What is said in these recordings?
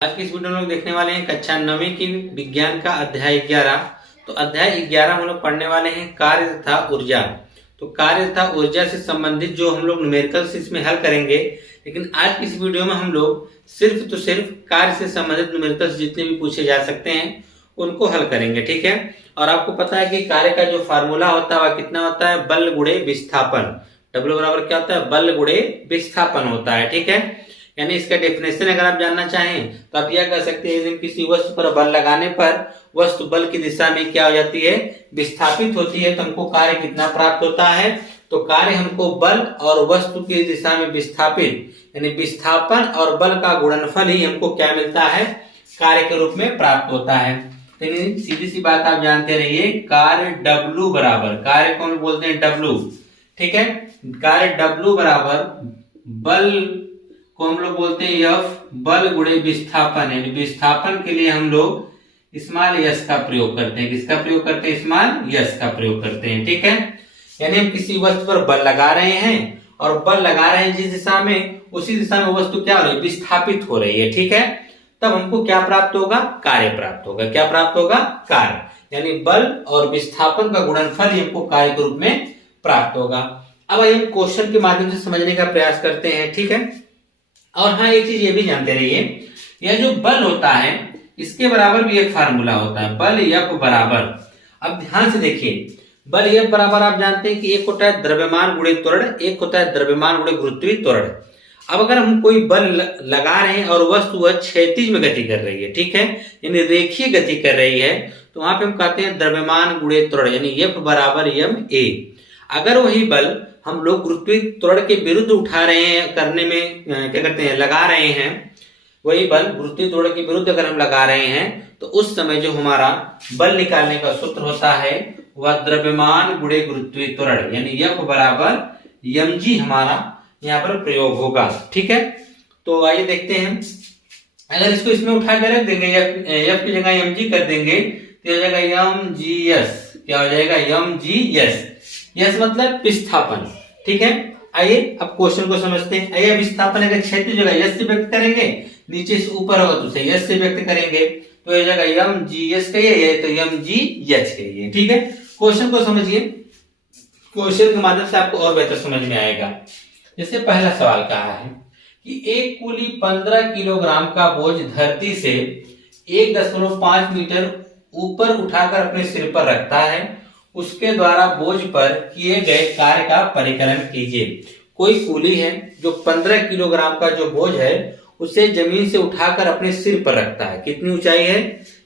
आज की इस वीडियो में लोग देखने वाले हैं कक्षा 9वीं की विज्ञान का अध्याय 11। तो अध्याय 11 हम लोग पढ़ने वाले हैं कार्य तथा ऊर्जा। तो कार्य तथा ऊर्जा से संबंधित जो हम लोग न्यूमेरिकल्स इसमें हल करेंगे, लेकिन आज की इस वीडियो में हम लोग सिर्फ कार्य से संबंधित न्यूमेरिकल्स जितने भी पूछे जा सकते हैं उनको हल करेंगे, ठीक है। और आपको पता है कि कार्य का जो फार्मूला होता है वह कितना होता है, बल गुणे विस्थापन। W बराबर क्या होता है, बल गुणे विस्थापन होता है, ठीक है। यानी इसका डेफिनेशन अगर आप जानना चाहें तो आप यह कह सकते हैं कि किसी वस्तु पर बल लगाने पर वस्तु बल की दिशा में क्या हो जाती है, विस्थापित होती है। तो हमको कार्य कितना प्राप्त होता है, तो कार्य हमको बल और वस्तु की दिशा में विस्थापित यानी विस्थापन और बल का गुणनफल ही हमको क्या मिलता है, कार्य के रूप में प्राप्त होता है। तो सीधी सी बात आप जानते रहिए, कार्य W बराबर, कार्य को हम बोलते हैं W, ठीक है। कार्य W बराबर बल को हम लोग बोलते हैं F, बल गुणे विस्थापन। यानी विस्थापन के लिए हम लोग स्मॉल यस का प्रयोग करते हैं। किसका प्रयोग करते हैं, स्मॉल यस का प्रयोग करते हैं, ठीक है। यानी हम किसी वस्तु पर बल लगा रहे हैं और बल लगा रहे हैं जिस दिशा में, उसी दिशा में वस्तु क्या हो रही है, विस्थापित हो रही है, ठीक है। तब हमको क्या प्राप्त होगा, कार्य प्राप्त होगा। क्या प्राप्त होगा, कार्य। यानी बल और विस्थापन का गुणनफल हमको कार्य के रूप में प्राप्त होगा। अब आइए क्वेश्चन के माध्यम से समझने का प्रयास करते हैं, ठीक है। और हाँ, एक चीज ये भी जानते रहिए, यह जो बल होता है इसके बराबर भी एक फार्मूला होता है, बल F बराबर। अब ध्यान से देखिए, बल F बराबर आप जानते हैं कि एक होता है द्रव्यमान गुणे त्वरण, एक होता है द्रव्यमान गुणे गुरुत्वीय त्वरण। अब अगर हम कोई बल लगा रहे हैं और वस्तु वह क्षैतिज में गति कर रही है, ठीक है, यानी रेखीय गति कर रही है, तो वहां पे हम कहते हैं द्रव्यमान गुणे त्वरण, यानी F बराबर ma। अगर वही बल हम लोग गुरुत्वीय त्वरण के विरुद्ध उठा रहे हैं, करने में क्या करते हैं, लगा रहे हैं, वही बल गुरुत्वीय त्वरण के विरुद्ध अगर हम लगा रहे हैं तो उस समय जो हमारा बल निकालने का सूत्र होता है वह द्रव्यमान गुणे गुरुत्वीय त्वरण, यानी F बराबर mg हमारा यहाँ पर प्रयोग होगा, ठीक है। तो आइए देखते हैं, अगर इसको इसमें उठा कर रख देंगे, F की जगह mg कर देंगे तो हो जाएगा mgs। क्या हो जाएगा, mgs। यस मतलब विस्थापन, ठीक है। आइए अब क्वेश्चन को समझते हैं। आइए विस्थापन अगर क्षैतिज होगा यस से व्यक्त करेंगे, नीचे से ऊपर होगा तो उसे यस से व्यक्त करेंगे, तो ये जगह mgs कहिए तो mgh कहिए, ठीक है। क्वेश्चन को समझिए, क्वेश्चन के माध्यम से आपको और बेहतर समझ में आएगा। जैसे पहला सवाल कहा है कि एक कुली 15 किलोग्राम का बोझ धरती से 1.5 मीटर ऊपर उठाकर अपने सिर पर रखता है, उसके द्वारा बोझ पर किए गए कार्य का परिकलन कीजिए। कोई कूली है जो 15 किलोग्राम का जो बोझ है उसे जमीन से उठाकर अपने सिर पर रखता है। कितनी ऊंचाई है,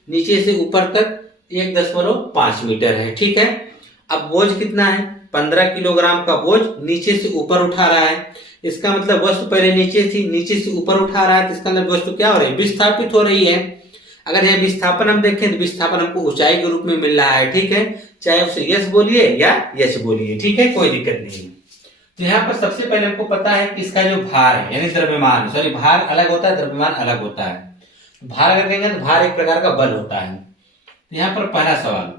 नीचे से ऊपर तक 1.5 मीटर है, ठीक है। अब बोझ कितना है, 15 किलोग्राम का बोझ नीचे से ऊपर उठा रहा है। इसका मतलब वस्तु पहले नीचे थी, नीचे से ऊपर उठा रहा है, तो इसका मतलब वस्तु क्या हो रही है, विस्थापित हो रही है। अगर यह विस्थापन हम देखें तो विस्थापन हमको ऊंचाई के रूप में मिल रहा है, ठीक है, चाहे उसे यस बोलिए या यश बोलिए, ठीक है, कोई दिक्कत नहीं है। तो यहाँ पर सबसे पहले हमको पता है कि इसका जो भार है, यानी द्रव्यमान, सॉरी भार अलग होता है, द्रव्यमान अलग होता है। भार अगर कहेंगे तो भार एक प्रकार का बल होता है। तो यहाँ पर पहला सवाल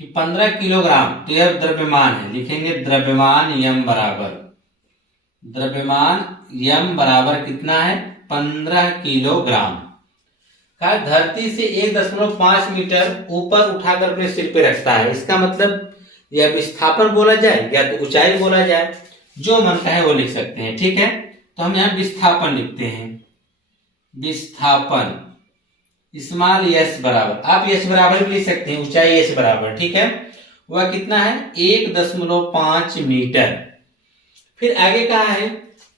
कि 15 किलोग्राम, तो यह द्रव्यमान है, लिखेंगे द्रव्यमान m बराबर, द्रव्यमान m बराबर कितना है, 15 किलोग्राम का धरती से 1.5 मीटर ऊपर उठाकर अपने सिर पे रखता है। इसका मतलब या विस्थापन बोला जाए या तो ऊंचाई बोला जाए, जो मन का है वो लिख सकते हैं, ठीक है। तो हम यहाँ विस्थापन लिखते हैं, विस्थापन स्मॉल यस बराबर, आप यस बराबर भी लिख सकते हैं, ऊंचाई यस बराबर, ठीक है। वह कितना है, 1.5 मीटर। फिर आगे कहा है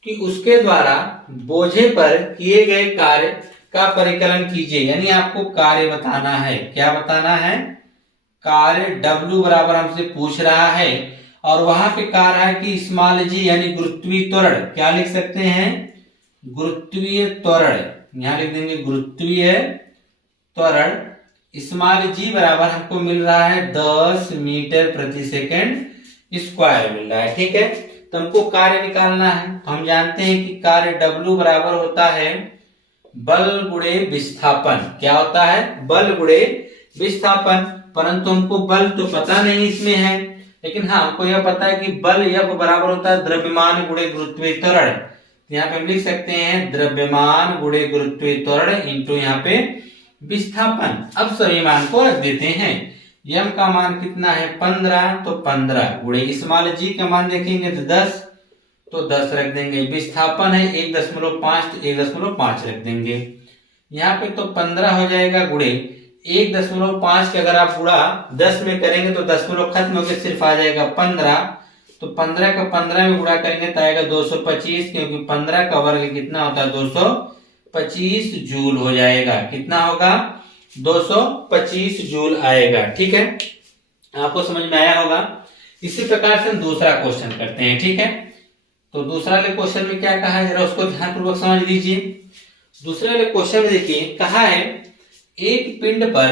कि उसके द्वारा बोझे पर किए गए कार्य का परिकलन कीजिए, यानी आपको कार्य बताना है। क्या बताना है, कार्य W बराबर हमसे पूछ रहा है और वहां पे कह रहा है कि स्मॉल g यानी गुरुत्वीय त्वरण, क्या लिख सकते हैं, गुरुत्वीय त्वरण, यहां लिख देंगे गुरुत्वीय त्वरण। स्मॉल g बराबर हमको मिल रहा है 10 मीटर प्रति सेकंड स्क्वायर मिल रहा है, ठीक है। तो हमको कार्य निकालना है, तो हम जानते हैं कि कार्य W बराबर होता है बल गुणे विस्थापन। क्या होता है, बल गुणे विस्थापन। परंतु हमको बल तो पता नहीं इसमें है, लेकिन हाँ हमको यह पता है कि बल F बराबर होता है द्रव्यमान गुणे गुरुत्वीय त्वरण। यहाँ पे हम लिख सकते हैं द्रव्यमान गुणे गुरुत्वीय त्वरण इंटू यहाँ पे विस्थापन। अब सभी मान को रख देते हैं। यम का मान कितना है 15, तो 15 गुणे स्मॉल जी का मान देखेंगे तो 10, तो 10 रख देंगे। विस्थापन है 1.5, तो 1.5 रख देंगे। यहाँ पे तो 15 हो जाएगा गुणे 1.5 के अगर आप गुणा 10 में करेंगे तो 10 खत्म होकर सिर्फ आ जाएगा 15, तो 15 का 15 में गुणा करेंगे तो आएगा 225, क्योंकि 15 का वर्ग कितना होता है 225 जूल हो जाएगा। कितना होगा 225 जूल आएगा। ठीक है, आपको समझ में आया होगा। इसी प्रकार से हम दूसरा क्वेश्चन करते हैं। ठीक है, तो दूसरा वाले क्वेश्चन में क्या कहा है जरा उसको ध्यानपूर्वक समझ लीजिए। दूसरे वाले क्वेश्चन में देखिए कहा है एक पिंड पर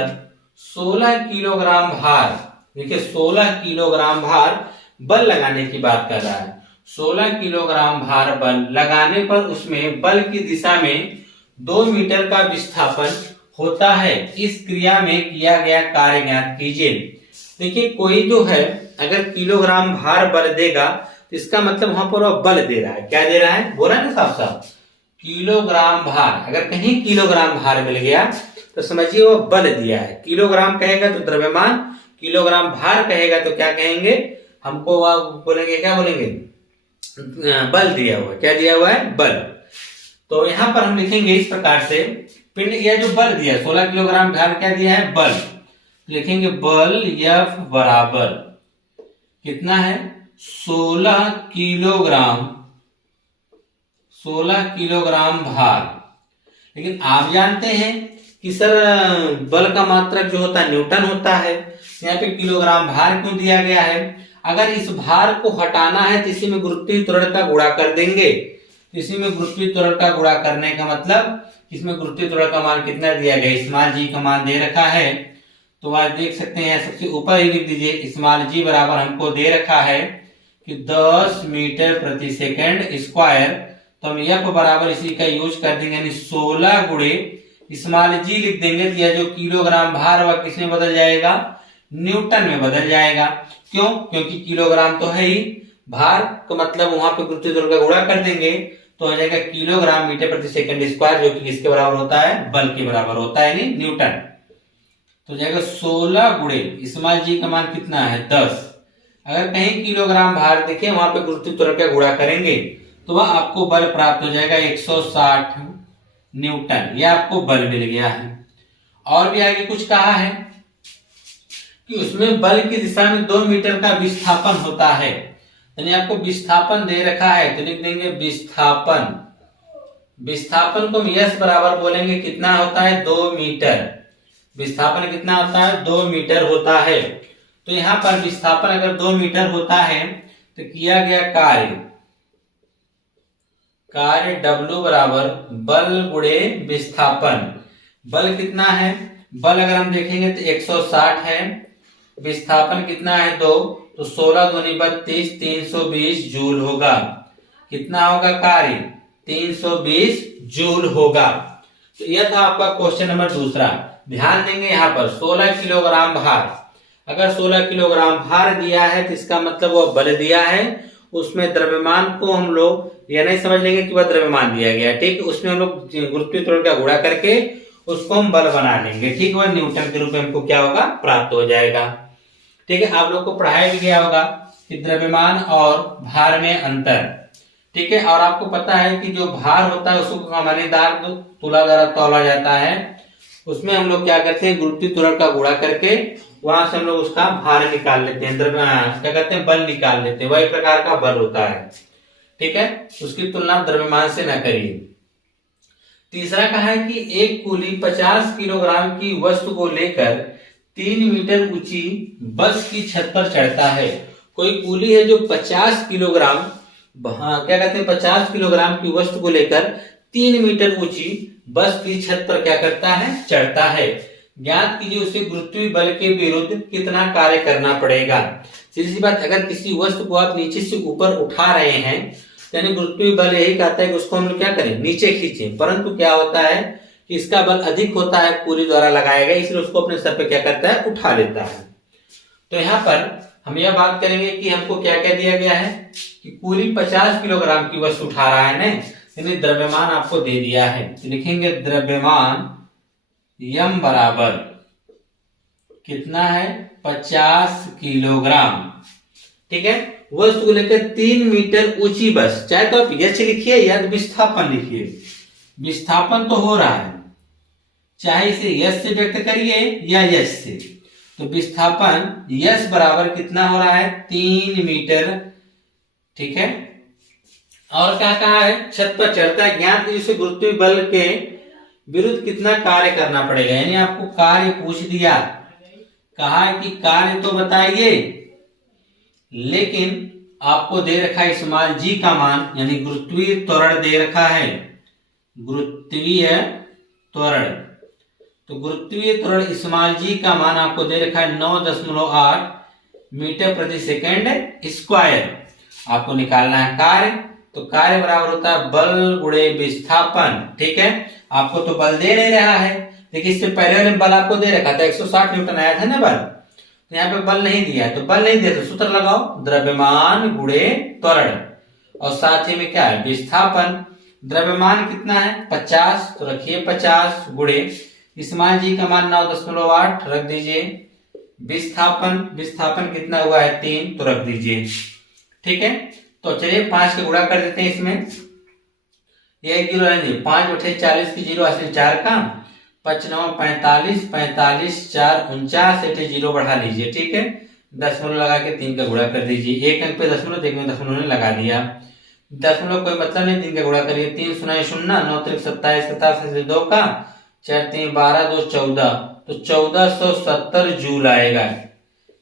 16 किलोग्राम भार, देखिए 16 किलोग्राम भार बल लगाने की बात कर रहा है। 16 किलोग्राम भार बल लगाने पर उसमें बल की दिशा में 2 मीटर का विस्थापन होता है। इस क्रिया में किया गया कार्य ज्ञात कीजिए। देखिए कोई जो है अगर किलोग्राम भार बल देगा तो इसका मतलब वहां पर वह बल दे रहा है। क्या दे रहा है, बोला ना साफ साफ किलोग्राम भार। अगर कहीं किलोग्राम भार मिल गया तो समझिए वो बल दिया है। किलोग्राम कहेगा तो द्रव्यमान, किलोग्राम भार कहेगा तो क्या कहेंगे, हमको वह बोलेंगे, क्या बोलेंगे, बल दिया हुआ है। क्या दिया हुआ है, बल। तो यहां पर हम लिखेंगे इस प्रकार से, पिंड यह जो बल दिया 16 किलोग्राम भार क्या दिया है, बल। लिखेंगे बल F बराबर कितना है 16 किलोग्राम भार। लेकिन आप जानते हैं कि सर बल का मात्रक जो होता है न्यूटन होता है, यहाँ पे किलोग्राम भार क्यों दिया गया है। अगर इस भार को हटाना है तो इसी में गुरुत्वीय त्वरण का गुणा कर देंगे। इसी में गुरुत्वीय त्वरण का गुणा करने का मतलब इसमें गुरुत्वीय त्वरण का मान कितना दिया गया, स्मॉल जी का मान दे रखा है। तो आप देख सकते हैं सबसे ऊपर ही लिख दीजिए स्मॉल जी बराबर हमको दे रखा है कि 10 मीटर प्रति सेकंड स्क्वायर। तो हम F बराबर इसी का यूज कर देंगे, यानी 16 गुणे स्मॉल जी लिख देंगे। तो यह जो किलोग्राम भार वह किसमें बदल जाएगा, न्यूटन में बदल जाएगा। क्यों, क्योंकि किलोग्राम तो है ही, भार का मतलब वहां पे गुरुत्वीय त्वरण का गुणा कर देंगे तो हो जाएगा किलोग्राम मीटर प्रति सेकंड स्क्वायर, जो कि किसके बराबर होता है, बल के बराबर होता है, यानी न्यूटन। तो जाएगा 16 गुणे स्मॉल जी का मान कितना है 10। अगर कहीं किलोग्राम भार देखें वहां पे गुरुत्वीय त्वरण का गुणा करेंगे तो वह आपको बल प्राप्त हो जाएगा 160 न्यूटन। यह आपको बल मिल गया है। और भी आगे कुछ कहा है कि उसमें बल की दिशा में 2 मीटर का विस्थापन होता है, यानी आपको विस्थापन दे रखा है तो लिख देंगे विस्थापन। विस्थापन को हम यस बराबर बोलेंगे कितना होता है 2 मीटर। विस्थापन कितना होता है 2 मीटर होता है। तो यहां पर विस्थापन अगर 2 मीटर होता है तो किया गया कार्य W बराबर बल गुणे विस्थापन। बल कितना है, बल अगर हम देखेंगे तो 160 है, विस्थापन कितना है 2, तो 16 दूनी 32 320 जूल होगा। कितना होगा कार्य 320 जूल होगा। तो यह था आपका क्वेश्चन नंबर दूसरा। ध्यान देंगे यहाँ पर 16 किलोग्राम भार, अगर 16 किलोग्राम भार दिया है तो इसका मतलब वह बल दिया है। उसमें द्रव्यमान को हम लोग यह नहीं समझ लेंगे कि वह द्रव्यमान दिया गया, ठीक, उसमें हम लोग गुरुत्वीय त्वरण का गुणा करके उसको हम बल बना लेंगे, ठीक, वह न्यूटन के रूप में हमको क्या होगा प्राप्त हो जाएगा। ठीक है, आप लोग को पढ़ाया भी गया होगा कि द्रव्यमान और भार में अंतर, ठीक है। और आपको पता है कि जो भार होता है उसको कमानीदार तुला द्वारा तौला जाता है, उसमें हम लोग क्या करते हैं गुरुत्वीय त्वरण का गुणा करके वहां से हम लोग उसका भार निकाल लेते हैं, क्या कहते हैं बल निकाल लेते हैं, वही प्रकार का बल होता है, ठीक है। उसकी तुलना द्रव्यमान से न करिए। तीसरा कहा है कि एक कूली 50 किलोग्राम की वस्तु को लेकर 3 मीटर ऊंची बस की छत पर चढ़ता है। कोई कूली है जो 50 किलोग्राम, क्या कहते हैं 50 किलोग्राम की वस्तु को लेकर 3 मीटर ऊंची बस की छत पर क्या करता है, चढ़ता है। ज्ञात कीजिए उसे गुरुत्वीय बल के विरुद्ध कितना कार्य करना पड़ेगा। सीधी सी बात, अगर किसी वस्तु को आप नीचे से ऊपर उठा रहे हैं यानी गुरुत्वीय बल यही कहता है कि उसको हम लोग क्या करें, नीचे खींचें, परंतु क्या होता है कि इसका बल अधिक होता है कूली द्वारा लगाया गया, इसलिए उसको अपने सर पे क्या करता है, उठा लेता है। तो यहाँ पर हम यह बात करेंगे कि हमको क्या क्या दिया गया है कि कूली 50 किलोग्राम की वस्तु उठा रहा है ना, यानी द्रव्यमान आपको दे दिया है, तो लिखेंगे द्रव्यमान यम बराबर कितना है 50 किलोग्राम। ठीक है, वस्तु को लेकर 3 मीटर ऊंची बस, चाहे तो आप यश लिखिए या तो विस्थापन लिखिए, विस्थापन तो हो रहा है, चाहे इसे यश से व्यक्त करिए या यश से, तो विस्थापन यश बराबर कितना हो रहा है 3 मीटर। ठीक है, और क्या कहा है, छत पर चढ़ता है, ज्ञात कीजिए गुरुत्वीय बल के विरुद्ध कितना कार्य करना पड़ेगा, यानी आपको कार्य पूछ दिया, कहा कि कार्य तो बताइए, लेकिन आपको दे रखा है स्मॉल जी का मान, यानी गुरुत्वीय त्वरण दे रखा है, गुरुत्वीय त्वरण, तो गुरुत्वीय त्वरण स्मॉल जी का मान आपको दे रखा है 9.8 मीटर प्रति सेकेंड स्क्वायर। आपको निकालना है कार्य, तो कार्य बराबर होता है बल गुणे विस्थापन। ठीक है, आपको तो बल दे नहीं रहा है, लेकिन इससे पहले वाले बल आपको दे रखा था 160 न्यूटन आया था ना बल, तो यहाँ पे बल नहीं दिया, तो बल नहीं दिया तो सूत्र लगाओ द्रव्यमान गुणे त्वरण, और साथ ही में क्या है विस्थापन। द्रव्यमान कितना है 50, तो रखिए 50 गुणे स्मॉल जी का मान 9.8 रख दीजिए, विस्थापन कितना हुआ है 3, तो रख दीजिए। ठीक है, तो चलिए 5 का गुणा कर देते हैं, इसमें ये 1 जीरो रहेंगे, 5 बटे 40 की जीरो असली 4 का 5 9 45 45 4 49 एटे जीरो बढ़ा लीजिए। ठीक है, दशमलव लगा के 3 का गुणा कर दीजिए, एक अंक पे दशमलव, एक में दशमलव ने लगा दिया, दशमलव कोई मतलब नहीं, 3 का गुणा करिए, 3 शून्य 0 9 3 27 27 2 का 4 3 12 2 14, तो 1470 जूल आएगा।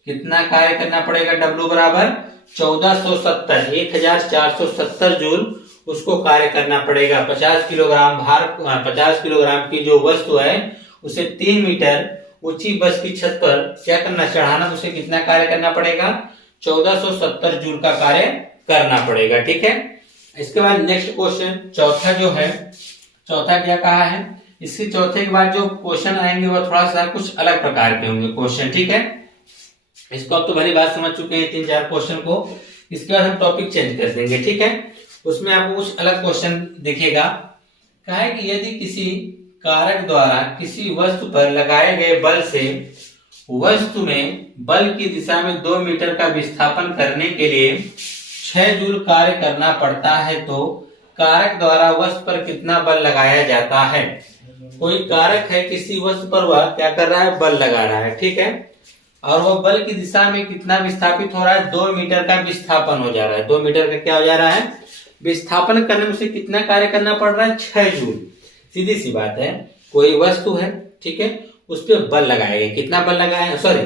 कितना कार्य करना पड़ेगा, डब्ल्यू बराबर 1470 1470 जूल उसको कार्य करना पड़ेगा। 50 किलोग्राम भार, 50 किलोग्राम की जो वस्तु है उसे 3 मीटर ऊंची बस की छत पर क्या करना, चढ़ाना, उसे कितना कार्य करना पड़ेगा 1470 जूल का कार्य करना पड़ेगा। ठीक है, इसके बाद नेक्स्ट क्वेश्चन चौथा जो है, चौथा क्या कहा है, इसके चौथे के बाद जो क्वेश्चन आएंगे वो थोड़ा सा कुछ अलग प्रकार के होंगे क्वेश्चन। ठीक है, इसको अब तो भली बात समझ चुके हैं 3-4 क्वेश्चन को, इसके बाद हम टॉपिक चेंज कर देंगे। ठीक है, उसमें आपको कुछ अलग क्वेश्चन दिखेगा, कहा है कि यदि किसी कारक द्वारा किसी वस्तु पर लगाए गए बल से वस्तु में बल की दिशा में 2 मीटर का विस्थापन करने के लिए 6 जूल कार्य करना पड़ता है, तो कारक द्वारा वस्तु पर कितना बल लगाया जाता है। कोई कारक है, किसी वस्तु पर वह क्या कर रहा है, बल लगा रहा है। ठीक है, और वह बल की दिशा में कितना विस्थापित हो रहा है, 2 मीटर का विस्थापन हो जा रहा है, 2 मीटर का क्या हो जा रहा है, विस्थापन करने में उसे कितना कार्य करना पड़ रहा है 6 जूल। सीधी सी बात है, कोई वस्तु है, ठीक है, उस पर बल लगाएगा, कितना बल लगाएगा, सॉरी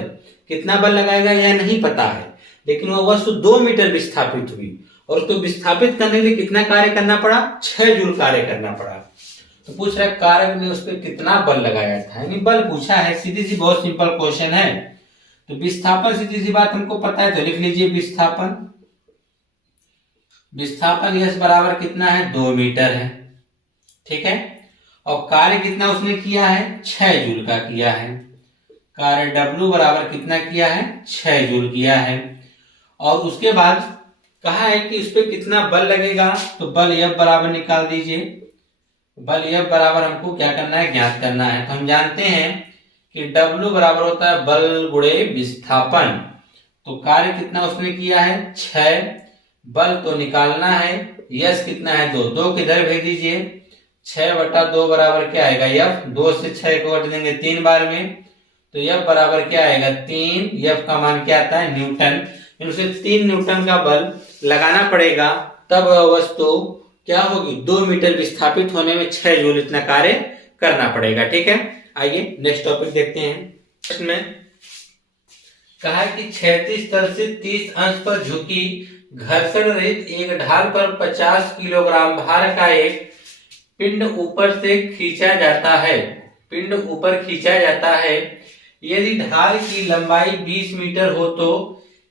कितना बल लगाएगा यह नहीं पता है, लेकिन वह वस्तु 2 मीटर विस्थापित हुई और उसको विस्थापित करने के लिए कितना कार्य करना पड़ा, 6 जूल कार्य करना पड़ा। तो पूछ रहा है कारक ने उस पर कितना बल लगाया था, यानी बल पूछा है, सीधी सी बहुत सिंपल क्वेश्चन है। तो विस्थापन, सीधी सी बात हमको पता है, तो लिख लीजिए विस्थापन यश बराबर कितना है 2 मीटर है। ठीक है, और कार्य कितना उसने किया है 6 जूल का किया है, कार्य W बराबर कितना किया है 6 जूल किया है। और उसके बाद कहा है कि उस पर कितना बल लगेगा, तो बल F बराबर निकाल दीजिए, बल F बराबर हमको क्या करना है, ज्ञात करना है। तो हम जानते हैं कि W बराबर होता है बल गुणे विस्थापन, तो कार्य कितना उसने किया है 6, बल तो निकालना है, यश कितना है 2, 2 किधर भेज दीजिए, 6/2 बराबर क्या आएगा F, 2 से 6 को घट देंगे 3 बार में, तो F बराबर क्या आएगा 3, F का मान क्या आता है न्यूटन, उसे 3 न्यूटन का बल लगाना पड़ेगा, तब वस्तु क्या होगी 2 मीटर विस्थापित होने में 6 जूल इतना कार्य करना पड़ेगा। ठीक है, आइए नेक्स्ट टॉपिक देखते हैं। इसमें कहा कि क्षैतिज तल से 30 अंश पर झुकी घर्षण रहित एक ढाल पर 50 किलोग्राम भार का एक पिंड ऊपर से खींचा जाता है, पिंड ऊपर खींचा जाता है। यदि ढाल की लंबाई 20 मीटर हो तो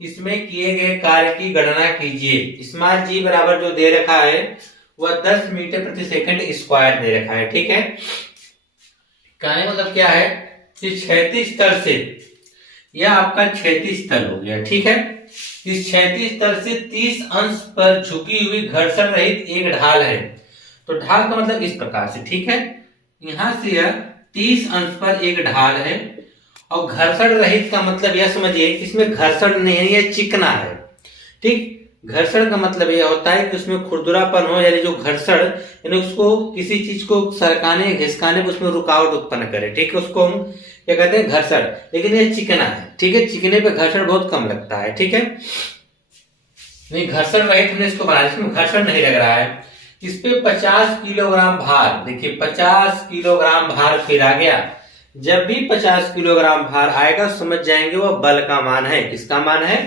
इसमें किए गए कार्य की गणना कीजिए। स्मॉल जी बराबर जो दे रखा है वह 10 मीटर प्रति सेकंड स्क्वायर दे रखा है। ठीक है, कहने मतलब क्या है कि क्षैतिज तल से, यह आपका क्षैतिज तल हो गया। ठीक है, इस क्षैतिज तल से 30 अंश पर झुकी हुई घर्षण रहित एक ढाल है। तो ढाल का मतलब इस प्रकार से, ठीक है। यहां से यह 30 अंश पर एक ढाल है, और घर्षण रहित का मतलब यह समझिए कि इसमें घर्षण नहीं है, यह चिकना है, ठीक। घर्षण का मतलब यह होता है कि उसमें खुरदुरापन हो, यानी जो घर्षण, यानी उसको किसी चीज को सरकाने घिसकाने में उसमें रुकावट उत्पन्न करे, ठीक है, उसको हम क्या कहते हैं, घर्षण। लेकिन यह चिकना है, ठीक है, चिकने पे घर्षण बहुत कम लगता है, ठीक है। नहीं, घर्षण रहित हमने इसको बनाया, इसमें घर्षण नहीं लग रहा है। इस पे 50 किलोग्राम भार, देखिए 50 किलोग्राम भार फेरा गया। जब भी 50 किलोग्राम भार आएगा समझ जाएंगे वह बल का मान है। किसका मान है?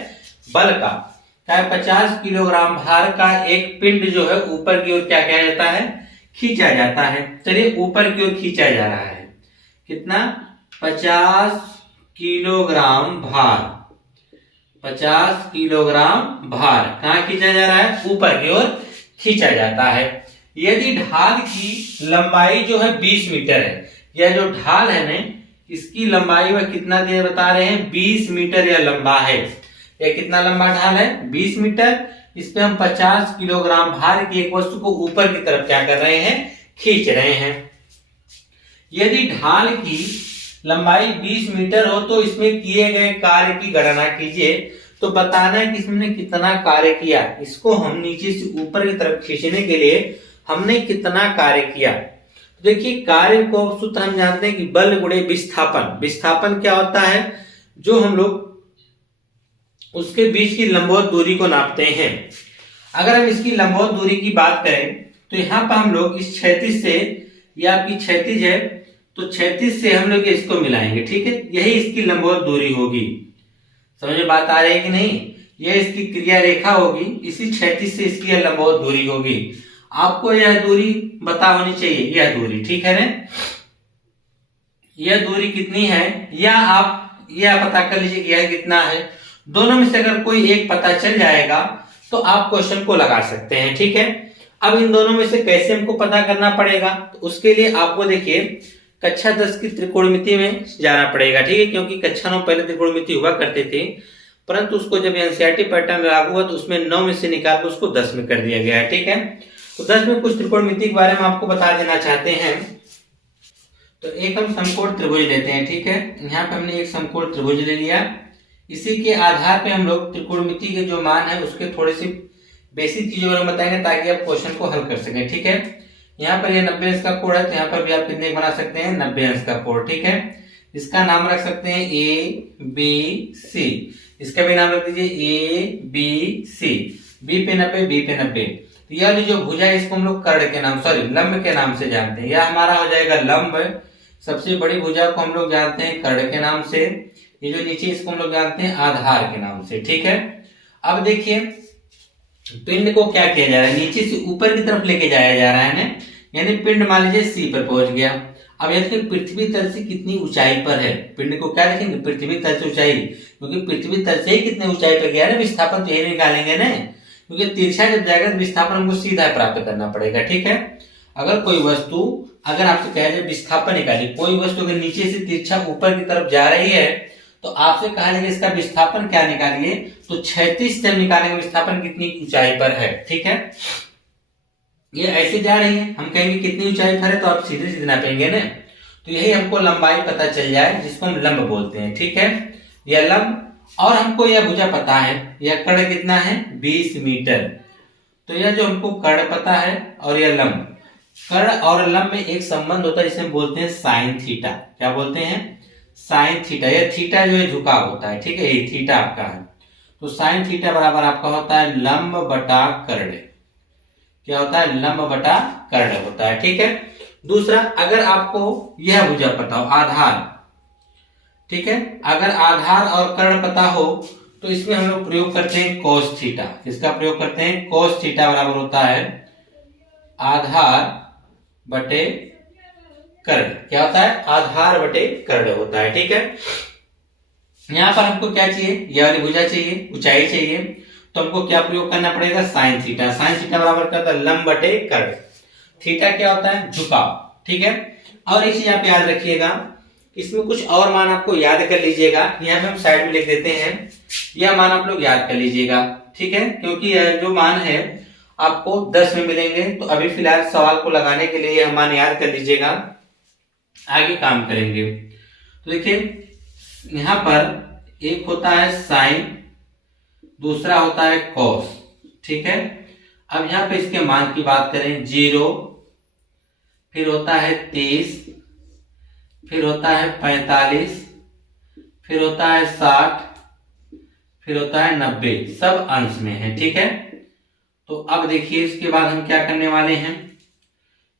बल का। क्या 50 किलोग्राम भार का एक पिंड जो है ऊपर की ओर क्या किया जाता है? खींचा जाता है। चलिए ऊपर की ओर खींचा जा रहा है, कितना? 50 किलोग्राम भार। 50 किलोग्राम भार कहां खींचा जा रहा है? ऊपर की ओर खींचा जाता है। यदि ढाल की लंबाई जो है 20 मीटर है, यह जो ढाल है ना, इसकी लंबाई वह कितना दिया बता रहे हैं? 20 मीटर यह लंबा है। यह कितना लंबा ढाल है? 20 मीटर। इस पे हम 50 किलोग्राम भार की एक वस्तु को ऊपर की तरफ क्या कर रहे हैं? खींच रहे हैं। यदि ढाल की लंबाई 20 मीटर हो तो इसमें किए गए कार्य की गणना कीजिए। तो बताना है कि इसमें कितना कार्य किया। इसको हम नीचे से ऊपर की तरफ खींचने के लिए हमने कितना कार्य किया। देखिए कार्य को सूत्र हम जानते हैं कि बल गुणे विस्थापन। विस्थापन क्या होता है? जो हम लोग उसके बीच की लंबवत दूरी को नापते हैं। अगर हम इसकी लंबवत दूरी की बात करें तो यहाँ पर हम लोग इस क्षैतिज से, या आपकी क्षैतिज है तो क्षैतिज से हम लोग इसको मिलाएंगे, ठीक है। यही इसकी लंबवत दूरी होगी। समझ में बात आ रही है कि नहीं? यह इसकी क्रिया रेखा होगी, इसी क्षैतिज से इसकी लंबवत दूरी होगी। आपको यह दूरी पता होनी चाहिए, यह दूरी, ठीक है ना? यह दूरी कितनी है या आप यह पता कर लीजिए कि यह कितना है। दोनों में से अगर कोई एक पता चल जाएगा तो आप क्वेश्चन को लगा सकते हैं, ठीक है। अब इन दोनों में से कैसे हमको पता करना पड़ेगा? तो उसके लिए आपको देखिए कक्षा 10 की त्रिकोणमिति में जाना पड़ेगा, ठीक है। क्योंकि कक्षा 9 पहले त्रिकोणमिति हुआ करते थे, परंतु उसको जब एनसीईआरटी पैटर्न लागू हुआ तो उसमें 9 में से निकाल कर उसको 10 में कर दिया गया है, ठीक है। तो 10 में कुछ त्रिकोणमिति के बारे में आपको बता देना चाहते हैं। तो एक हम समकोण त्रिभुज लेते हैं, ठीक है। यहाँ पे हमने एक समकोण त्रिभुज ले लिया। इसी के आधार पे हम लोग त्रिकोणमिति के जो मान है उसके थोड़े से बेसिक चीजों में बताएंगे ताकि आप क्वेश्चन को हल कर सकें, ठीक है। यहाँ पर ये 90 अंश का कोण है तो यहाँ पर भी आप कितने बना सकते हैं? 90 अंश का कोण, ठीक है। इसका नाम रख सकते हैं ABC। इसका भी नाम रख दीजिए ABC। B पे 90, B पे 90। तो यह जो भुजा है इसको हम लोग कर्ण के नाम, सॉरी लंब के नाम से जानते हैं। यह हमारा हो जाएगा लंब। सबसे बड़ी भुजा को हम लोग जानते हैं कर्ण के नाम से। ये जो नीचे इसको हम लोग जानते हैं आधार के नाम से, ठीक है। अब देखिए पिंड को क्या किया जा रहा है? नीचे से ऊपर की तरफ लेके जाया जा रहा है ना, यानी पिंड मान लीजिए C पर पहुंच गया। अब यह देखिए पृथ्वी तल से कितनी ऊंचाई पर है। पिंड को क्या देखेंगे? पृथ्वी तल से ऊंचाई, क्योंकि पृथ्वी तल से ही कितने ऊंचाई पर गया है ना, विस्थापन तो यही निकालेंगे ना, क्योंकि तिरछा जब जाएगा तो विस्थापन हमको सीधा प्राप्त करना पड़ेगा, ठीक है। अगर कोई वस्तु, अगर आपसे कहा जाए विस्थापन निकालिए, कोई वस्तु अगर नीचे से तिरछा ऊपर की तरफ जा रही है तो आपसे कहा जाएगा इसका विस्थापन क्या निकालिए। तो क्षैतिज से हम निकालेंगे विस्थापन कितनी ऊंचाई पर है, ठीक है। ये ऐसे जा रही है, हम कहेंगे कितनी ऊंचाई पर है तो आप सीधे सीधे नापेंगे ना। तो यही हमको लंबाई पता चल जाए जिसको हम लंब बोलते हैं, ठीक है। यह लंब, और हमको यह भुजा पता है, यह कर्ण कितना है? 20 मीटर। तो यह जो हमको कर्ण पता है और यह लंब, कर्ण और लंब में एक संबंध होता है जिसे हम बोलते हैं साइन थीटा। क्या बोलते हैं? Sine theta. यह थीटा जो है झुकाव होता है, ठीक है, ये थीटा आपका है। तो साइन थीटा बराबर आपका होता है लंब बटा कर्ण। क्या होता है? लंब बटा कर्ण होता है, ठीक है। दूसरा, अगर आपको यह भुजा पता हो आधार, ठीक है, अगर आधार और कर्ण पता हो तो इसमें हम लोग प्रयोग करते हैं cos थीटा। किसका प्रयोग करते हैं? cos थीटा बराबर होता है आधार बटे कर्ण। क्या होता है? आधार बटे कर्ण होता है, ठीक है। यहां पर हमको क्या चाहिए? यह वाली भुजा चाहिए, ऊंचाई चाहिए, तो हमको क्या प्रयोग करना पड़ेगा? Sine theta. साइन थीटा बराबर क्या होता है? लंब बटे कर्ण। थीटा क्या होता है? झुकाव, ठीक है। और एक चीज आप याद रखिएगा, इसमें कुछ और मान आपको याद कर लीजिएगा। यहाँ पे हम साइड में लिख देते हैं, यह मान आप लोग याद कर लीजिएगा, ठीक है, क्योंकि यह जो मान है आपको 10 में मिलेंगे। तो अभी फिलहाल सवाल को लगाने के लिए यह मान याद कर लीजिएगा, आगे काम करेंगे। तो देखिए यहाँ पर एक होता है साइन, दूसरा होता है कॉस, ठीक है। अब यहाँ पे इसके मान की बात करें 0, फिर होता है 30, फिर होता है 45, फिर होता है 60, फिर होता है 90, सब अंश में है, ठीक है। तो अब देखिए इसके बाद हम क्या करने वाले हैं,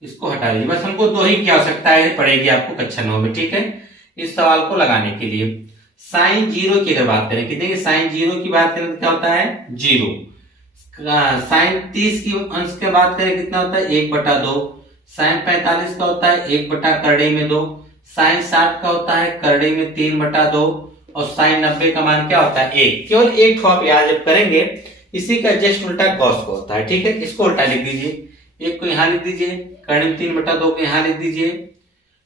इसको हटा लीजिए। बस हमको दो ही की आवश्यकता है पड़ेगी आपको कक्षा 9 में, ठीक है, इस सवाल को लगाने के लिए। साइन 0 की अगर बात करें, कितने साइन 0 की बात करें तो क्या होता है 0। साइन 30 की अंश की बात करें कितना होता है 1/2। साइन 45 का होता है 1/करड़े में 2। साइन 60 का होता है करड़े में 3/2। और साइन 90 का मान क्या होता है 1। केवल एक ठो आप याद जब करेंगे, इसी का जस्ट उल्टा कॉस को होता है, ठीक है। इसको उल्टा लिख दीजिए, एक को यहाँ लिख दीजिए, करड़े में 3/2 को यहाँ लिख दीजिए,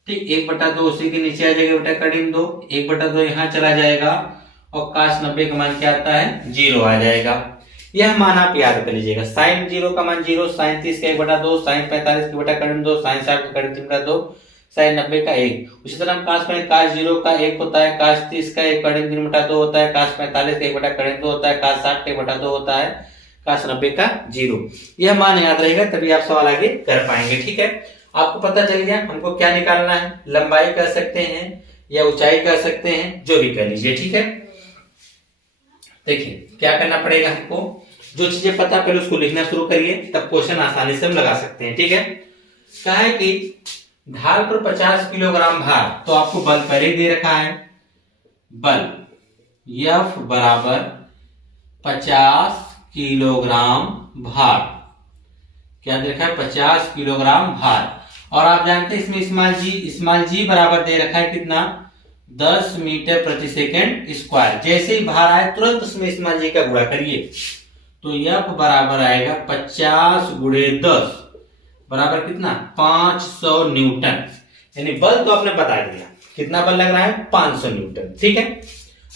ठीक। 1/2 उसी के नीचे आ जाएगा बेटा करड़े में 2, 1/2 यहाँ चला जाएगा और cos 90 का मान क्या आता है 0 आ जाएगा। यह मान आप याद कर लीजिएगा। साइन 0 का मान 0, साइन 30 का 1/2, साइन 45 का बटा करड़े में 2, साइन 60 का करड़े में 3/2, साइन 90 का 1। उसी तरह हम cos करें, cos 0 का 1 होता है, cos 30 का 1 करड़े में 3/2 होता है, cos 45 का 1 करड़े में 2 होता है, cos 60 का 1/2 होता है, cos 90 का 0। यह मान याद रहेगा तभी आप सवाल आगे कर पाएंगे, ठीक है। आपको पता चल गया हमको क्या निकालना है, लंबाई कर सकते हैं या ऊंचाई कर सकते हैं, जो भी कर लीजिए, ठीक है। देखिए क्या करना पड़ेगा हमको, जो चीजें पता पहले उसको लिखना शुरू करिए, तब क्वेश्चन आसानी से हम लगा सकते हैं, ठीक है। क्या है कि ढाल पर 50 किलोग्राम भार, तो आपको बल पहले ही दे रखा है, बल F बराबर 50 किलोग्राम भार, क्या दे रखा है 50 किलोग्राम भार। और आप जानते हैं इसमें स्मॉल जी बराबर दे रखा है कितना 10 मीटर प्रति सेकेंड स्क्वायर। जैसे ही भार आए तुरंत उसमें स्मॉल जी का गुणा करिए, तो F बराबर आएगा 50 गुणे 10 बराबर कितना 500 न्यूटन। यानी बल तो आपने बता दिया, कितना बल लग रहा है 500 न्यूटन, ठीक है।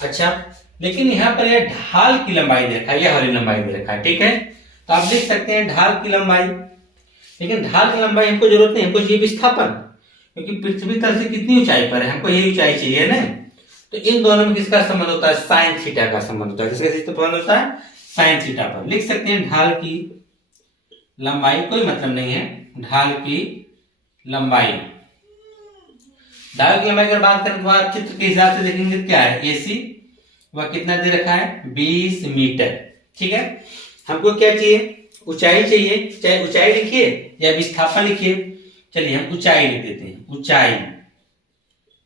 अच्छा, लेकिन यहाँ पर यह ढाल की लंबाई दे रखा है, यह वाली लंबाई दे रखा है, ठीक है। तो आप लिख सकते हैं ढाल की लंबाई, लेकिन ढाल की लंबाई हमको जरूरत नहीं, हमको चाहिए विस्थापन, क्योंकि पृथ्वी तल से कितनी ऊंचाई पर है, हमको यही ऊंचाई चाहिए ना। तो इन दोनों में किसका संबंध होता है, साइन थीटा का संबंध होता है। किसका संबंध होता है, साइन थीटा पर। लिख सकते हैं ढाल की लंबाई, कोई मतलब नहीं है, ढाल की लंबाई। ढाल की लंबाई की बात करें तो आप चित्र के हिसाब से देखेंगे क्या है, एसी वह कितना दे रखा है 20 मीटर, ठीक है। हमको क्या चाहिए, ऊंचाई चाहिए, चाहे ऊंचाई लिखिए या विस्थापन लिखिए। चलिए हम ऊंचाई लिख देते हैं, ऊंचाई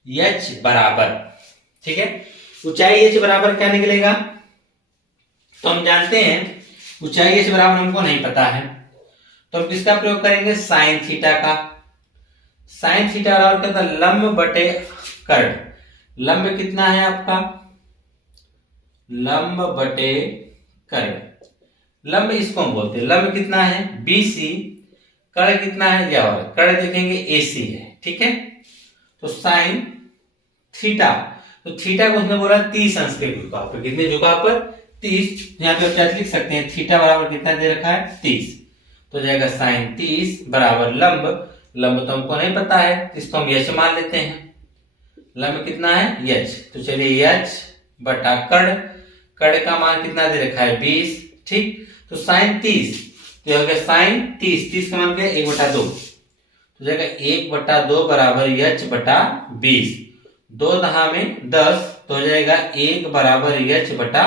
h बराबर, ठीक है। ऊंचाई h बराबर क्या निकलेगा, तो हम जानते हैं ऊंचाई h बराबर हमको नहीं पता है, तो हम किसका प्रयोग करेंगे साइन थीटा का। साइन थीटा बराबर क्या था लंब बटे कर्ण। लंब कितना है आपका, लंब बटे कर्ण। लंब इसको हम बोलते हैं, लंब कितना है BC, कर्ण कितना है या कर्ण देखेंगे AC है, ठीक है। तो साइन थीटा, तो थीटा को उसने बोला 30 अंश के झुकाव पर, कितने झुकाव पर 30। यहाँ पे क्या लिख सकते हैं थीटा बराबर कितना दे रखा है 30, तो जाएगा साइन 30 बराबर लंब, लंब तो हमको नहीं पता है, इसको हम h मान लेते हैं। लंब कितना है h, तो चलिए h बटा कर्ण, कर्ण का मान कितना दे रखा है 20, ठीक। तो साइन 30 तो हो गया साइन 30 का मान क्या है 1/2, तो जाएगा 1/2 बराबर h बटा 20, 2 दहा में 10, तो हो जाएगा 1 बराबर h बटा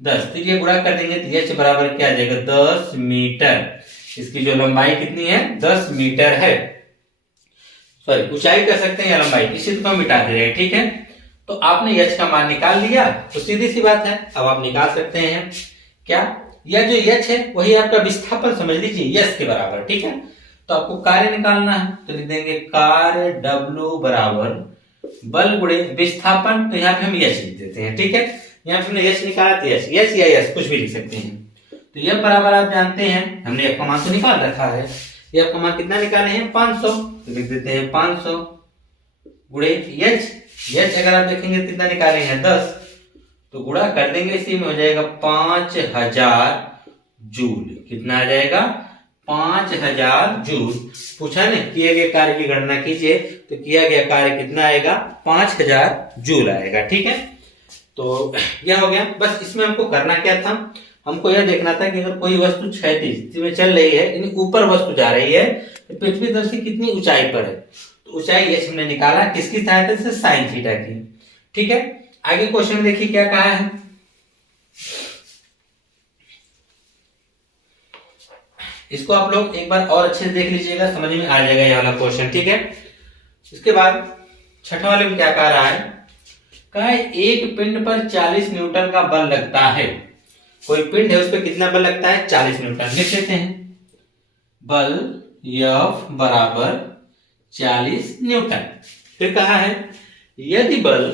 10। तो ये गुणा कर देंगे तो h बराबर क्या आ जाएगा 10 मीटर। इसकी जो लंबाई कितनी है 10 मीटर है, सॉरी ऊंचाई कर सकते हैं या लंबाई, इसी को मिटा दे रहे हैं, ठीक है। तो आपने h का मान निकाल लिया, तो सीधी सी बात है, अब आप निकाल सकते हैं क्या, यह जो h है वही आपका विस्थापन समझ लीजिए s के बराबर, ठीक है। तो आपको कार्य निकालना है, तो लिख देंगे कार्य W बराबर बल गुणे विस्थापन, तो यहाँ पे हम h लिख देते हैं, ठीक है। यहाँ पे हमने h निकाला तो h या s कुछ भी लिख सकते हैं। तो यह बराबर आप जानते हैं, हमने f का मान तो निकाल रखा है, f का मान कितना निकाले हैं 500, तो लिख देते हैं 500 गुणे h अगर आप देखेंगे कितना निकाले हैं 10, तो गुणा कर देंगे, इसी में हो जाएगा 5000 जूल। कितना आ जाएगा? 5000 जूल। पूछा ना किए गए कार्य की गणना कीजिए, तो किया गया कार्य कितना आएगा? 5000 जूल आएगा। ठीक है, तो यह हो गया। बस इसमें हमको करना क्या था, हमको यह देखना था कि अगर कोई वस्तु क्षैतिज में चल रही है, यानी ऊपर वस्तु जा रही है, तो पृथ्वी तल से कितनी ऊंचाई पर है। तो ऊंचाई एच हमने निकाला किसकी सहायता से? साइन थीटा की। ठीक है, आगे क्वेश्चन देखिए क्या कहा है। इसको आप लोग एक बार और अच्छे से देख लीजिएगा, समझ में आ जाएगा ये वाला क्वेश्चन। ठीक है, इसके बाद छठा वाले में क्या कह रहा है? कहा है एक पिंड पर 40 न्यूटन का बल लगता है। कोई पिंड है, उस पर कितना बल लगता है? 40 न्यूटन। लिख लेते हैं, बल F बराबर 40 न्यूटन। फिर कहा है यदि बल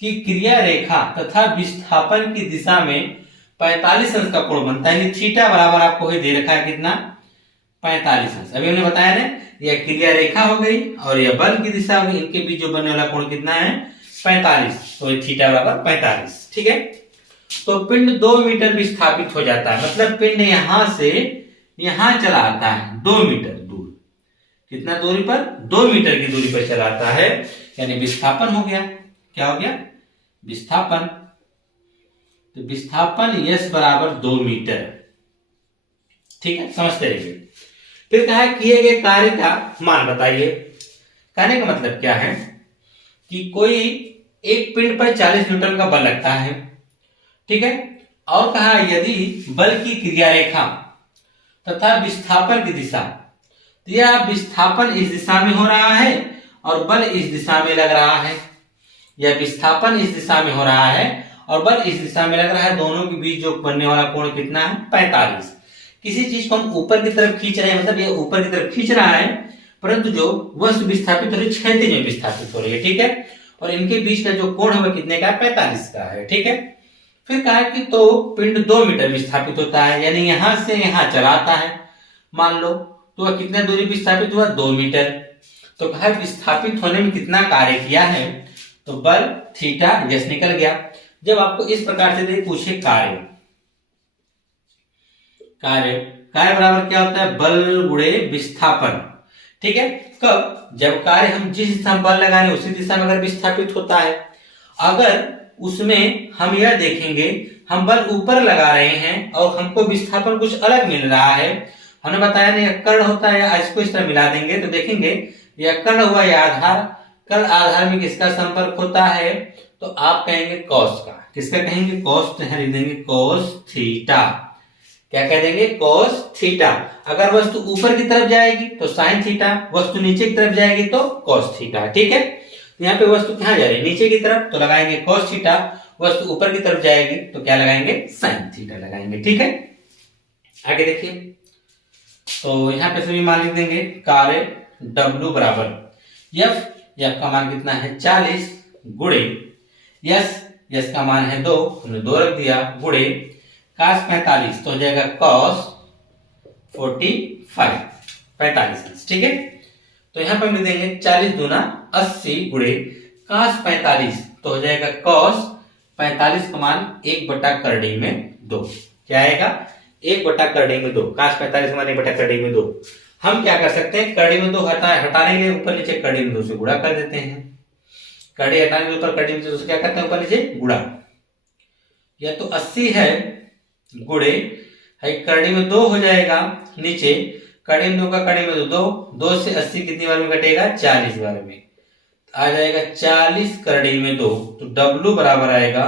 की क्रिया रेखा तथा विस्थापन की दिशा में 45 अंश का कोण बनता है, थीटा बराबर आपको दे रखा है कितना? 45 अंश। अभी हमने बताया ना, यह क्रिया रेखा हो गई और यह बल की दिशा हो गई, इनके बीच जो बनने वाला कोण कितना है? 45। तो थीटा बराबर 45। ठीक है, तो पिंड 2 मीटर विस्थापित हो जाता है, मतलब पिंड यहां से यहां चला आता है 2 मीटर दूर। कितना दूरी पर? 2 मीटर की दूरी पर चलाता है, यानी विस्थापन हो गया। क्या हो गया? विस्थापन। तो विस्थापन यस बराबर 2 मीटर। ठीक है, समझते रहिए। फिर कहा किए गए कार्य का मान बताइए। कहने का मतलब क्या है कि कोई एक पिंड पर 40 न्यूटन का बल लगता है। ठीक है, और कहा यदि बल की क्रिया रेखा तथा विस्थापन की दिशा, तो यह विस्थापन इस दिशा में हो रहा है और बल इस दिशा में लग रहा है। यह विस्थापन इस दिशा में हो रहा है और बल इस दिशा में लग रहा है, दोनों के बीच जो बनने वाला कोण कितना है? 45। किसी चीज को हम ऊपर की तरफ खींच रहे हैं, मतलब ये ऊपर की तरफ खींच रहा है, परंतु जो वस्तु विस्थापित हो रही है क्षैतिज में विस्थापित हो रही है। ठीक है, और इनके बीच का जो कोण है वह कितने का? 45 का है। ठीक है, फिर कहा कि तो पिंड 2 मीटर विस्थापित होता है, यानी यहां से यहां चलाता है, मान लो, तो वह कितना दूरी विस्थापित हुआ? 2 मीटर। तो कहा विस्थापित होने में कितना कार्य किया है? तो बल थीटा यस निकल गया। जब आपको इस प्रकार से पूछे कार्य, कार्य कार्य बराबर क्या होता है? बल गुणे विस्थापन। ठीक है, कब? जब कार्य हम जिस दिशा में बल लगा रहे हैं उसी दिशा में अगर विस्थापित होता है। अगर उसमें हम यह देखेंगे हम बल ऊपर लगा रहे हैं और हमको विस्थापन कुछ अलग मिल रहा है, हमने बताया ना यह कर्ण होता है, इसको इस तरह मिला देंगे तो देखेंगे यह कर्ण हुआ, यह आधार, कर्ण आधार में किसका संपर्क होता है? तो आप कहेंगे कॉस का। किसका कहेंगे? कॉस। तो लिख देंगे कॉस थीटा। क्या कह देंगे? Cos theta. अगर वस्तु ऊपर की तरफ जाएगी तो साइन थीटा, वस्तु नीचे की तरफ जाएगी तो कॉस थीटा। ठीक है, यहाँ पे वस्तु कहां जा रही है? नीचे की तरफ, तो लगाएंगे कॉस थीटा। वस्तु ऊपर की तरफ जाएगी तो क्या लगाएंगे? साइन थीटा लगाएंगे। ठीक है, आगे देखिए, तो यहाँ पे सभी मान लिख देंगे। कार्य W बराबर F का मान कितना है? 40 गुणे यस का मान है 2, हमने 2 रख दिया, गुणे cos 45, तो हो जाएगा cos 45, 45। ठीक है, तो यहां पर हम लिख देंगे 40 दूना 80 गुणे cos 45, तो हो जाएगा cos 45 का मान 1/करड़ी में 2। क्या आएगा? 1/करड़ी में 2। cos 45 का मान 1/करड़ी में 2। हम क्या कर सकते हैं? करड़ी में 2 हटाने के लिए ऊपर नीचे करड़ी में 2 से गुणा कर देते हैं। करड़ी हटाने के ऊपर करड़ी में 2 से क्या करते हैं? ऊपर नीचे गुणा। या तो 80 है गुणे करड़ी में 2 हो जाएगा, नीचे करड़ी में 2 का करड़ी में 2 से 80 कितनी बार में घटेगा? 40 बार में। आ जाएगा 40 करड़ी में 2, तो W बराबर आएगा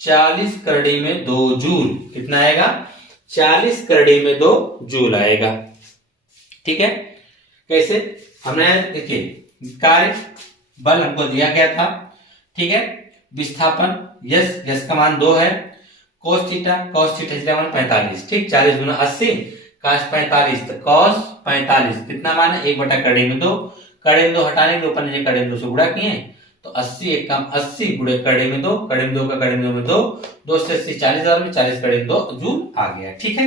40 करड़ी में 2 जूल। कितना आएगा? 40 करड़ी में 2 जूल आएगा। ठीक है, कैसे? हमने देखिए कार्य बल हमको दिया गया था। ठीक है, विस्थापन यस का मान 2 है, cos थीटा का मान 45। ठीक, 40 गुना 80 cos 45, तो cos 45 कितना मान है? 1/करड़ी में 2। करड़ी में 2 हटाने के ऊपर नीचे करड़ी में 2 से गुणा किए, तो 80 एक कम 80 गुणे करड़ी में 2, करड़ी में 2 का करड़ी में 2, 2 से 80 40 बार में, 40 करड़ी में 2 जूल आ गया। ठीक है,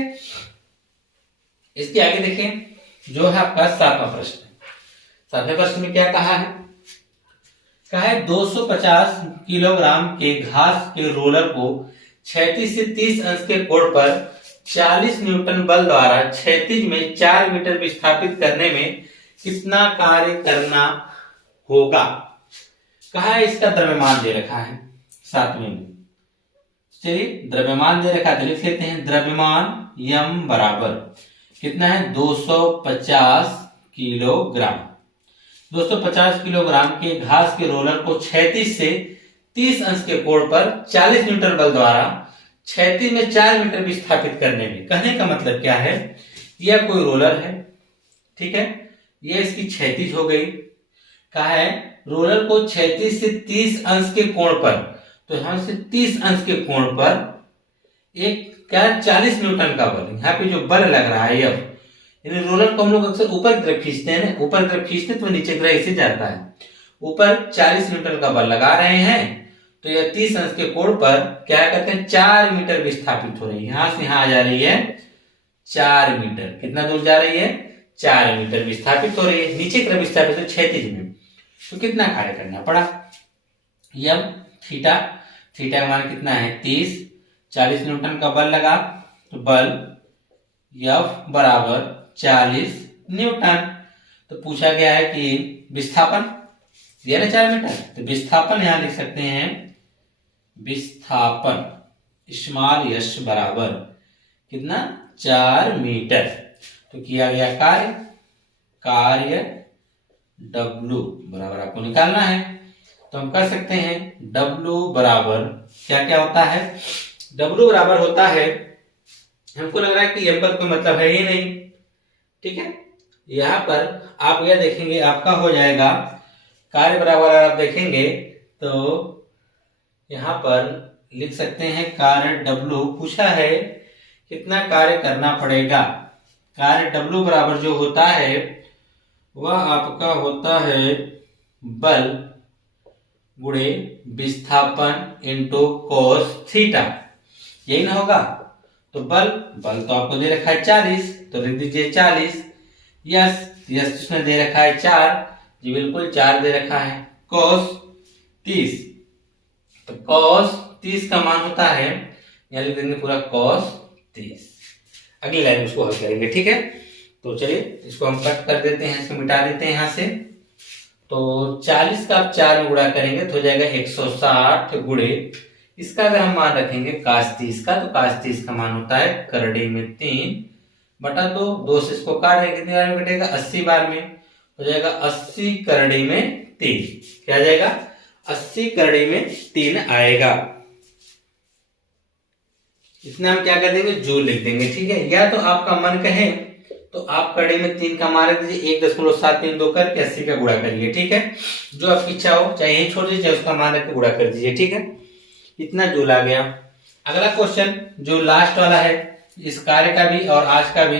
इसके आगे देखिए जो है आपका 7वां प्रश्न। 7वें प्रश्न में क्या कहा है? कहा है 250 किलोग्राम के घास के रोलर को 36 से 30 अंश के कोण पर 40 न्यूटन बल द्वारा क्षैतिज में 4 मीटर विस्थापित करने में कितना कार्य करना होगा। कहा है इसका द्रव्यमान दे रखा है 7वें में। चलिए द्रव्यमान दे रखा है तो लिख लेते हैं द्रव्यमान यम बराबर कितना है 250 किलोग्राम। 250 किलोग्राम के घास के रोलर को क्षैतिज से 30 अंश के कोण पर 40 न्यूटन बल द्वारा क्षैतिज में 4 मीटर विस्थापित करने में। कहने का मतलब क्या है, यह कोई रोलर है, ठीक है, यह इसकी क्षैतिज हो गई। कहा है रोलर को क्षैतिज से 30 अंश के कोण पर, तो यहां से 30 अंश के कोण पर एक क्या 40 न्यूटन का बल, यहाँ पे जो बल लग रहा है अब, यानी रोलर को हम लोग अक्सर ऊपर की तरफ खींचते हैं ना, ऊपर की तरफ खींचते तो नीचे की तरफ ऐसे जाता है। ऊपर 40 न्यूटन का बल लगा रहे हैं तो यह 30 अंश के कोण पर क्या कहते हैं 4 मीटर विस्थापित हो रही है। यहां से यहां आ जा रही है 4 मीटर। कितना दूर जा रही है 4 मीटर विस्थापित हो रही है, नीचे की तरफ विस्थापित है क्षैतिज में। तो कितना कार्य करना पड़ा, यम थीटा, थीटा का मान कितना है 30, 40 न्यूटन का बल लगा तो बल F बराबर 40 न्यूटन। तो पूछा गया है कि विस्थापन दिया ना 4 मीटर, तो विस्थापन यहां लिख सकते हैं विस्थापन स्मॉल यश बराबर कितना 4 मीटर। तो किया गया कार्य, कार्य W बराबर आपको निकालना है। तो हम कर सकते हैं W बराबर क्या क्या होता है, W बराबर होता है, हमको लग रहा है कि M का कोई मतलब है ही नहीं, ठीक है। यहां पर आप यह देखेंगे आपका हो जाएगा कार्य बराबर, आप देखेंगे तो यहां पर लिख सकते हैं कार्य W। पूछा है कितना कार्य करना पड़ेगा। कार्य W बराबर जो होता है वह आपका होता है बल गुणे विस्थापन इंटू कोस थीटा, यही ना होगा। तो बल तो आपको दे रखा है 40, तो लिख दीजिए 40। यस इसमें दे रखा है 4, जी बिल्कुल 4 दे रखा है। कोस 30, तो कोस 30 का मान होता है, यहाँ लिख देंगे पूरा कोस 30। अगली लाइन उसको हल करेंगे, ठीक है। तो चलिए इसको हम कट कर देते हैं, इसको मिटा देते हैं यहां से। तो 40 का आप 4 में गुणा करेंगे तो हो जाएगा 160 गुणे इसका अगर हम मान रखेंगे cos 30 का, तो cos 30 का मान होता है करड़ी में 3 बटा 2, 2 से इसको काट देंगे कितनी बार में कटेगा 80 बार में, हो जाएगा 80 करड़ी में 3। क्या आ जाएगा 80 करड़ी में 3 आएगा। इसमें हम क्या कर देंगे जूल लिख देंगे, ठीक है। या तो आपका मन कहे तो आप करड़ी में 3 का मान रख दीजिए, 1.732 करके 80 का गुणा करिए, ठीक है। जो आपकी इच्छा हो, चाहे यही छोड़ दीजिए, उसका मान रख के गुणा कर दीजिए, ठीक है। इतना जूल आ गया। अगला क्वेश्चन जो लास्ट वाला है इस कार्य का भी और आज का भी,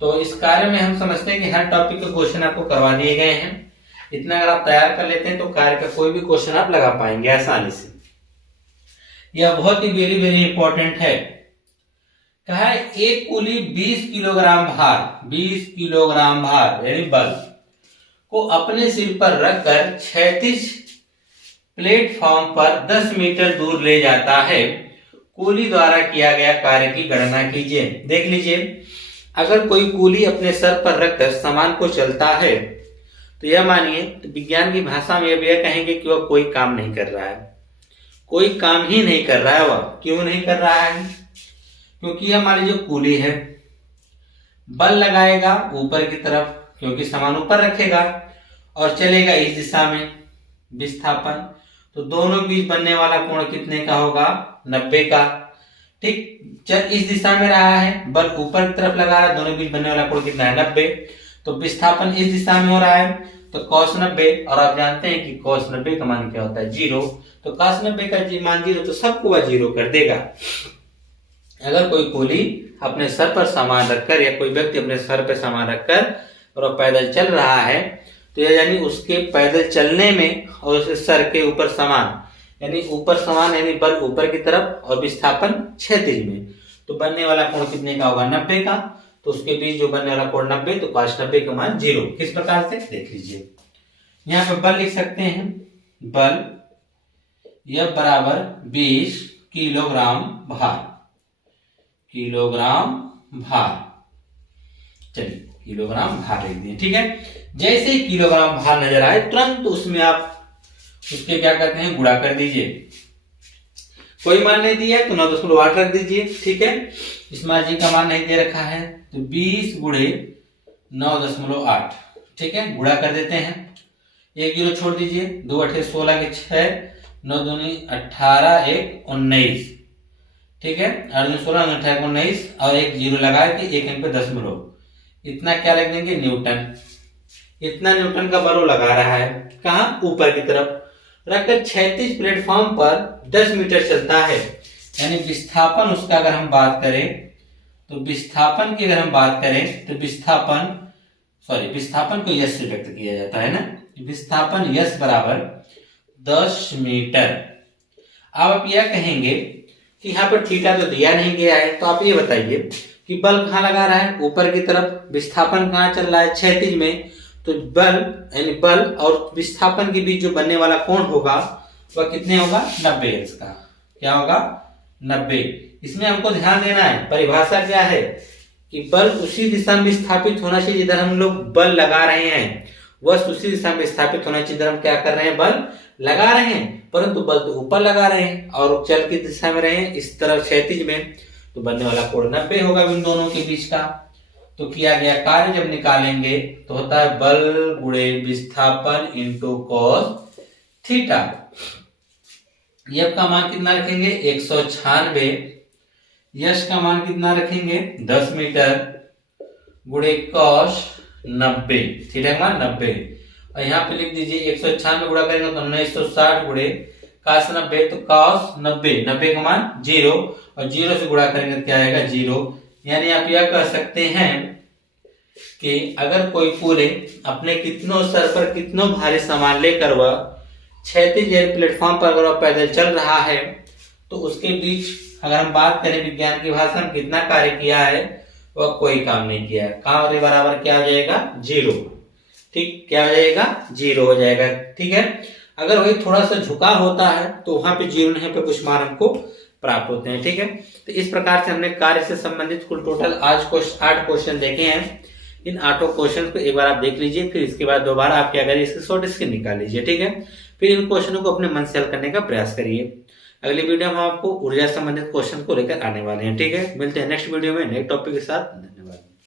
तो इस कार्य में हम समझते हैं कि हर टॉपिक के क्वेश्चन आपको करवा दिए गए हैं। इतना अगर आप तैयार कर लेते हैं तो कार्य का कोई भी क्वेश्चन आप लगा पाएंगे आसानी से। यह बहुत ही वेरी वेरी इंपॉर्टेंट है। कहा है एक कुली 20 किलोग्राम भार, 20 किलोग्राम भार यानी बल को अपने सिर पर रखकर क्षैतिज प्लेटफॉर्म पर 10 मीटर दूर ले जाता है। कूली द्वारा किया गया कार्य की गणना कीजिए। देख लीजिए, अगर कोई कूली अपने सर पर रखकर सामान को चलता है तो यह मानिए तो विज्ञान की भाषा में अब यह कहेंगे कि वह कोई काम नहीं कर रहा है, कोई काम ही नहीं कर रहा है। वह क्यों नहीं कर रहा है, क्योंकि यह मान लीजिए कूली है, बल लगाएगा ऊपर की तरफ क्योंकि सामान ऊपर रखेगा और चलेगा इस दिशा में विस्थापन, तो दोनों के बीच बनने वाला कोण कितने का होगा 90 का, ठीक। चल इस दिशा में रहा है, बल ऊपर की तरफ लगा रहा है, दोनों के बीच बनने वाला कोण कितना है 90। तो विस्थापन इस दिशा में हो रहा है तो cos 90, और आप जानते हैं कि cos 90 का मान क्या होता है 0, तो cos 90 का मान 0 तो सबको वह 0 कर देगा। अगर कोई कूली अपने सर पर सामान रखकर या कोई व्यक्ति अपने सर पर सामान रखकर और पैदल चल रहा है तो यह यानी उसके पैदल चलने में और उसके सर के ऊपर सामान यानी ऊपर सामान यानी बल ऊपर की तरफ और विस्थापन क्षैतिज में, तो बनने वाला कोण कितने का होगा 90 का। तो उसके बीच जो बनने वाला कोण 90, तो cos 90 का मान 0। किस प्रकार से देख लीजिए, यहाँ पे बल लिख सकते हैं, बल F बराबर 20 किलोग्राम भार, किलोग्राम भार। चलिए किलोग्राम भार लिख दिए, ठीक है। जैसे ही किलोग्राम भार नजर आए तुरंत उसमें आप उसके क्या करते हैं, गुणा कर दीजिए। कोई मान नहीं दिया तो 9.8 रख दीजिए, ठीक है। इसमें जी का मान नहीं दे रखा है तो 20 गुणे 9.8, ठीक है, गुणा कर देते हैं। 1 जीरो छोड़ दीजिए, 2 अठे 16 के 6, 9 दूनी 18, 1 19, ठीक है, 8 16 18 19 और 1 जीरो लगा के 1 अंक पे दशमलव, इतना क्या लिख देंगे, न्यूटन। इतना न्यूटन का बल लगा रहा है, कहाँ, ऊपर की तरफ रखकर 36 प्लेटफॉर्म पर 10 मीटर चलता है। यानी विस्थापन उसका अगर हम बात करें तो विस्थापन की अगर हम बात करें तो विस्थापन को यश से व्यक्त किया जाता है ना, विस्थापन यश बराबर 10 मीटर। अब आप यह कहेंगे कि यहाँ पर थीटा तो दिया नहीं गया है, तो आप ये बताइए कि बल कहाँ लगा रहा है, ऊपर की तरफ, विस्थापन कहाँ चल रहा है, क्षैतिज में, तो बल यानी बल और विस्थापन के बीच जो बनने वाला कोण होगा वह कितने होगा, 90 अंश का। क्या होगा, 90। इसमें हमको ध्यान देना है, परिभाषा क्या है कि बल उसी दिशा में विस्थापित होना चाहिए जिधर हम लोग बल लगा रहे हैं, वह उसी दिशा में विस्थापित होना चाहिए जिधर हम क्या कर रहे हैं, बल लगा रहे हैं। परंतु बल तो ऊपर लगा रहे हैं और चल की दिशा में रहे हैं इस तरफ क्षैतिज में, तो बनने वाला कोण 90 होगा इन दोनों के बीच का। तो किया गया कार्य जब निकालेंगे तो होता है बल गुणे विस्थापन इंटू कॉस थीटा। एफ का मान कितना रखेंगे, 196, यश का मान कितना रखेंगे, 10 मीटर गुणे कॉस 90, थीटा का मान 90, और यहाँ पे लिख दीजिए 196 गुणा करेंगे तो 960 गुणे cos 90, तो cos 90 का मान 0 और 0 से गुणा करेंगे तो क्या आएगा, 0। यानी आप यह कह सकते हैं कि अगर कोई पूरे अपने कितनों सर पर कितनों भारी सामान लेकर वह क्षैतिज प्लेटफॉर्म पर अगर वह पैदल चल रहा है तो उसके बीच अगर हम बात करें विज्ञान की भाषा में कितना कार्य किया है, वह कोई काम नहीं किया है। कार्य बराबर क्या हो जाएगा, 0, ठीक, क्या हो जाएगा, 0 हो जाएगा, ठीक है। अगर वही थोड़ा सा झुकाव होता है तो वहां पे 0 नहीं पे कुछ मान हमको प्राप्त होते हैं, ठीक है। तो इस प्रकार से हमने कार्य से संबंधित कुल टोटल आज 8 क्वेश्चन देखे हैं। इन 8 क्वेश्चन को एक बार आप देख लीजिए, फिर इसके बाद दोबारा आप क्या करिए, इसके शॉर्ट स्क्रीन निकाल लीजिए, ठीक है। फिर इन क्वेश्चनों को अपने मन से हल करने का प्रयास करिए। अगली वीडियो में हम आपको ऊर्जा संबंधित क्वेश्चन को लेकर आने वाले हैं, ठीक है। मिलते हैं नेक्स्ट वीडियो में नए टॉपिक के साथ। धन्यवाद।